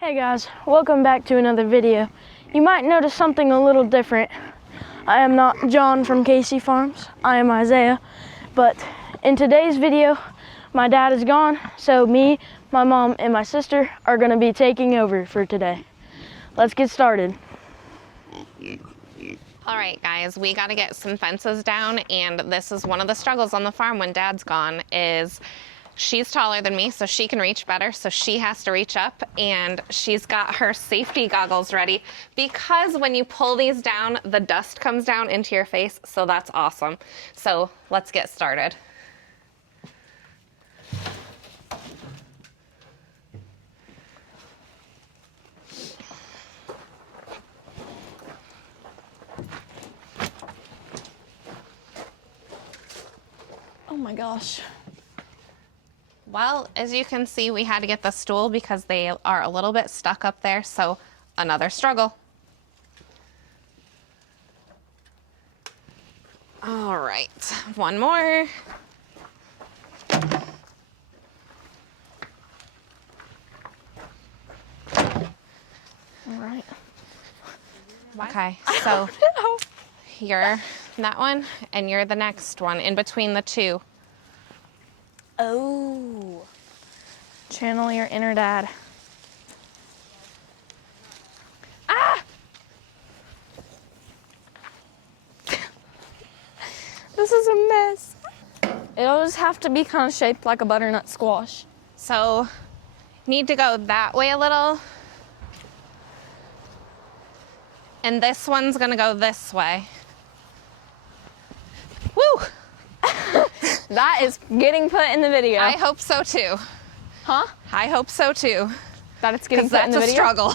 Hey guys, welcome back to another video. You might notice something a little different. I am not John from Casey Farms, I am Isaiah, but in today's video, my dad is gone, so me, my mom, and my sister are gonna be taking over for today. Let's get started. All right, guys, we got to get some fences down, and this is one of the struggles on the farm when Dad's gone is she's taller than me, so she can reach better, so she has to reach up, and she's got her safety goggles ready because when you pull these down, the dust comes down into your face, so that's awesome. So let's get started. Oh my gosh. Well, as you can see, we had to get the stool because they are a little bit stuck up there, so another struggle. All right, one more. All right. Okay, so you're that one, and you're the next one in between the two. Oh. Channel your inner dad. Ah! This is a mess. It'll just have to be kind of shaped like a butternut squash. So, need to go that way a little. And this one's gonna go this way. Woo! That is getting put in the video. I hope so too. Huh? I hope so too. That it's getting 'Cause put in that's the a video? struggle.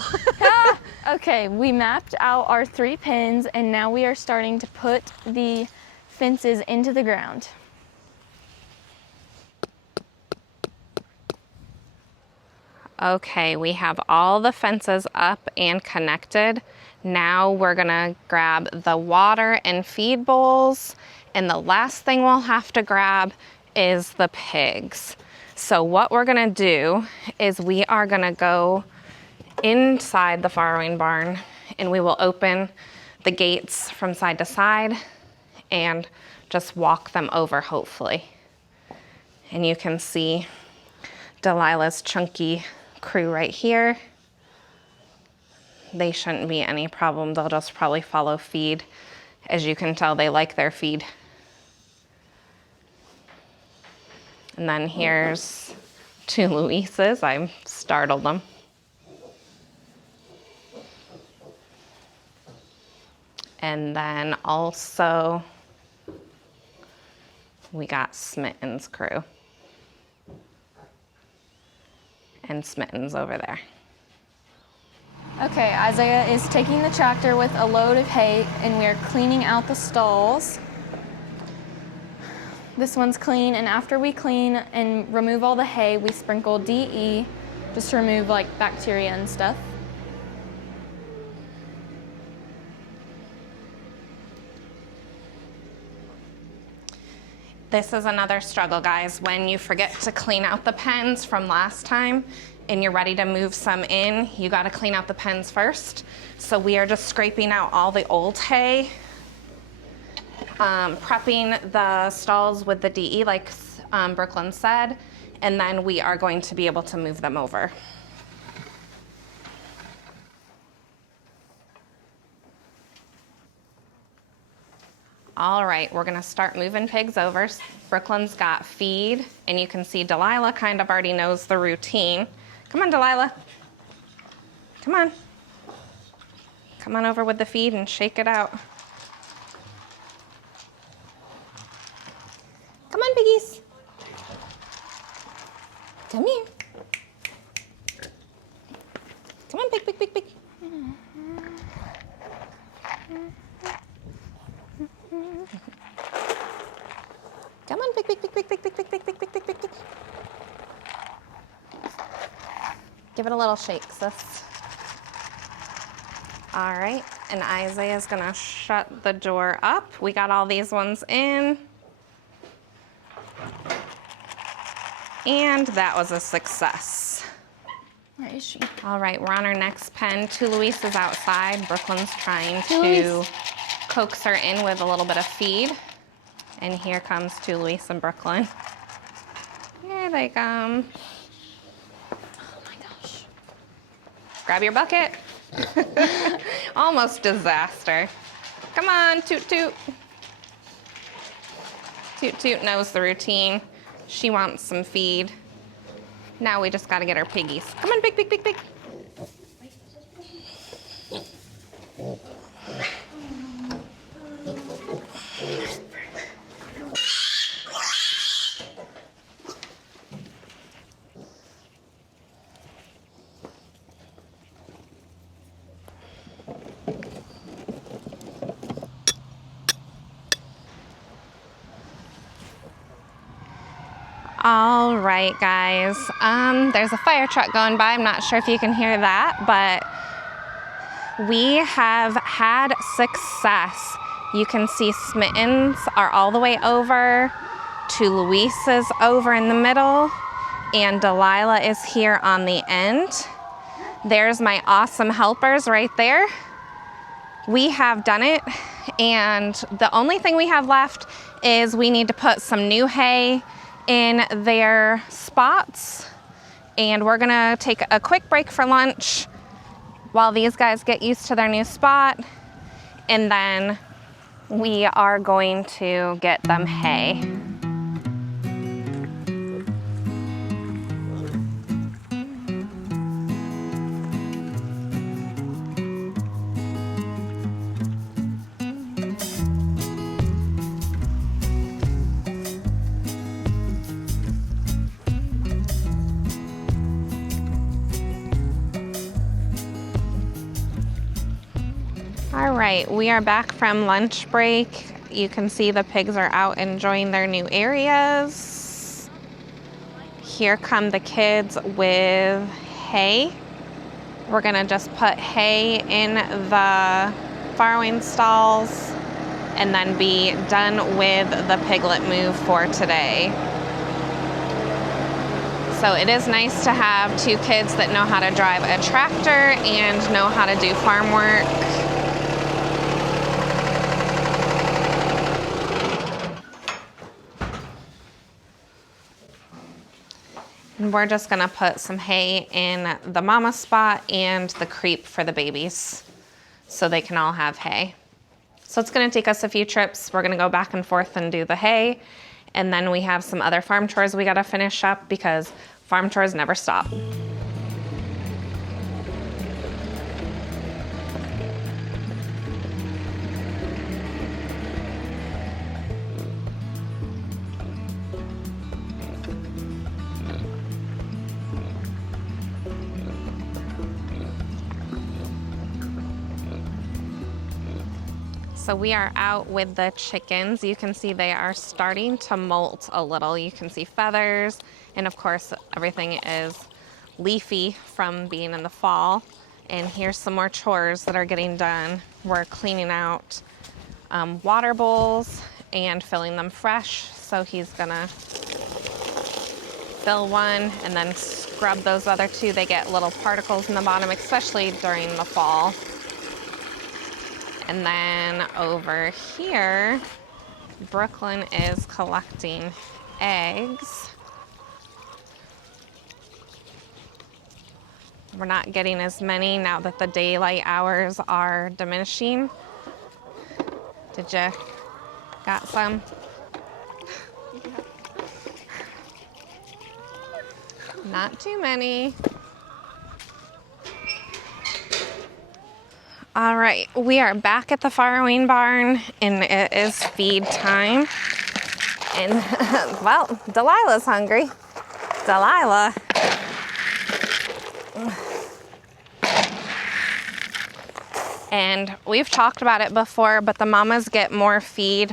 Okay, we mapped out our 3 pins and now we are starting to put the fences into the ground. Okay, we have all the fences up and connected. Now we're gonna grab the water and feed bowls, and the last thing we'll have to grab is the pigs. So what we're gonna do is we are gonna go inside the farrowing barn and we will open the gates from side to side and just walk them over, hopefully. And you can see Delilah's chunky crew right here. They shouldn't be any problem. They'll just probably follow feed. As you can tell, they like their feed. And then here's 2 Luises. I startled them. And then also we got Smitten's crew. And Smitten's over there. Okay, Isaiah is taking the tractor with a load of hay and we are cleaning out the stalls. This one's clean, and after we clean and remove all the hay, we sprinkle DE just to remove like bacteria and stuff. This is another struggle, guys. When you forget to clean out the pens from last time and you're ready to move some in, you gotta clean out the pens first. So we are just scraping out all the old hay, prepping the stalls with the DE like Brooklyn said, and then we are going to be able to move them over. All right, we're gonna start moving pigs over. Brooklyn's got feed, and you can see Delilah kind of already knows the routine. Come on, Delilah. Come on. Come on over with the feed and shake it out. Come on, piggies. Come here. Come on, pig, pig, pig, pig. Come on, pig, pig, pig, pig, pig, pig, pig, pig, pig, pig, pig, pig. Give it a little shake, sis. All right, and Isaiah's gonna shut the door up. We got all these ones in. And that was a success. Where is she? All right, we're on our next pen. Tu Luis is outside. Brooklyn's trying Tu to Luis. coax her in with a little bit of feed. And here comes Tu Luis and Brooklyn. Here they come. Oh my gosh. Grab your bucket. Almost disaster. Come on, Toot Toot. Toot Toot knows the routine. She wants some feed. Now we just gotta get our piggies. Come on, big, big, big, big. All right, guys. There's a fire truck going by. I'm not sure if you can hear that, but we have had success. You can see Smitten's are all the way over, to Luis's over in the middle, and Delilah is here on the end. There's my awesome helpers right there. We have done it, and the only thing we have left is we need to put some new hay in their spots, and we're gonna take a quick break for lunch while these guys get used to their new spot, and then we are going to get them hay. All right, we are back from lunch break. You can see the pigs are out enjoying their new areas. Here come the kids with hay. We're gonna just put hay in the farrowing stalls and then be done with the piglet move for today. So it is nice to have two kids that know how to drive a tractor and know how to do farm work. And we're just gonna put some hay in the mama spot and the creep for the babies so they can all have hay. So it's gonna take us a few trips. We're gonna go back and forth and do the hay. And then we have some other farm chores we gotta finish up because farm chores never stop. So we are out with the chickens. You can see they are starting to molt a little. You can see feathers, and of course everything is leafy from being in the fall. And here's some more chores that are getting done. We're cleaning out water bowls and filling them fresh. So he's gonna fill one and then scrub those other two. They get little particles in the bottom, especially during the fall. And then over here, Brooklyn is collecting eggs. We're not getting as many now that the daylight hours are diminishing. Did you got some? Not too many. All right, we are back at the farrowing barn, and it is feed time. And, well, Delilah's hungry. Delilah. And we've talked about it before, but the mamas get more feed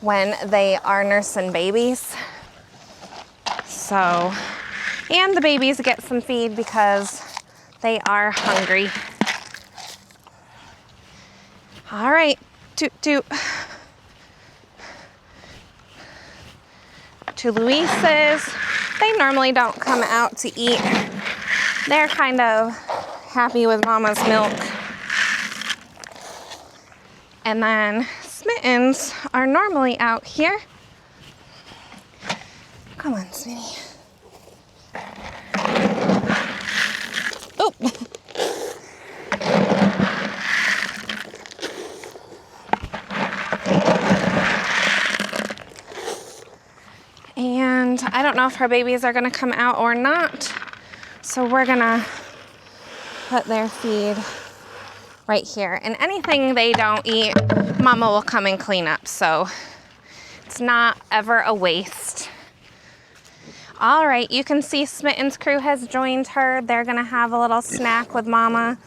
when they are nursing babies. So, and the babies get some feed because they are hungry. All right, toot toot. To Luis's. They normally don't come out to eat they're kind of happy with Mama's milk. And then Smittens are normally out here. Come on, Smitty. Oh. And I don't know if her babies are gonna come out or not. So we're gonna put their feed right here. And anything they don't eat, Mama will come and clean up. So it's not ever a waste. All right, you can see Smitten's crew has joined her. They're gonna have a little snack with Mama.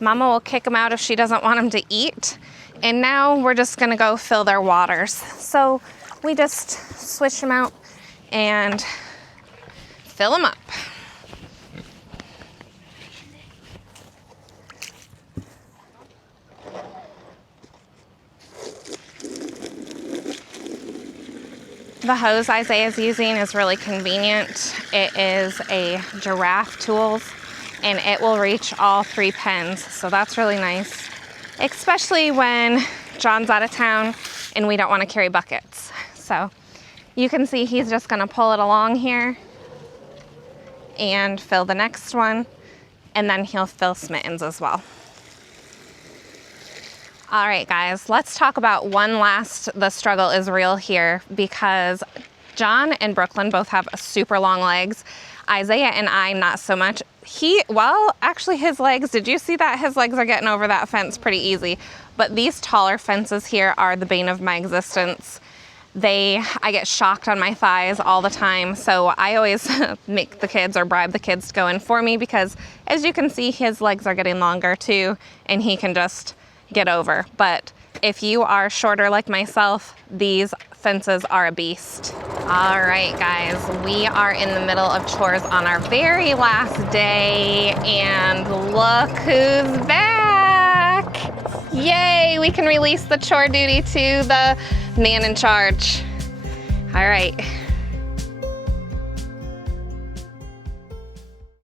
Mama will kick them out if she doesn't want them to eat. And now we're just gonna go fill their waters. So we just switch them out and fill them up. The hose Isaiah is using is really convenient. It is a giraffe tools and it will reach all 3 pens. So that's really nice, especially when John's out of town and we don't want to carry buckets. So you can see he's just gonna pull it along here and fill the next one, and then he'll fill Smitten's as well. All right, guys, let's talk about one last, the struggle is real here, because John and Brooklyn both have super long legs. Isaiah and I, not so much. Actually his legs, did you see that? His legs are getting over that fence pretty easy. But these taller fences here are the bane of my existence. I get shocked on my thighs all the time. So I always make the kids or bribe the kids to go in for me, because as you can see, his legs are getting longer too, and he can just get over. But if you are shorter like myself, these fences are a beast. All right, guys, we are in the middle of chores on our very last day, and look who's back. Yay, we can release the chore duty to the man in charge. All right.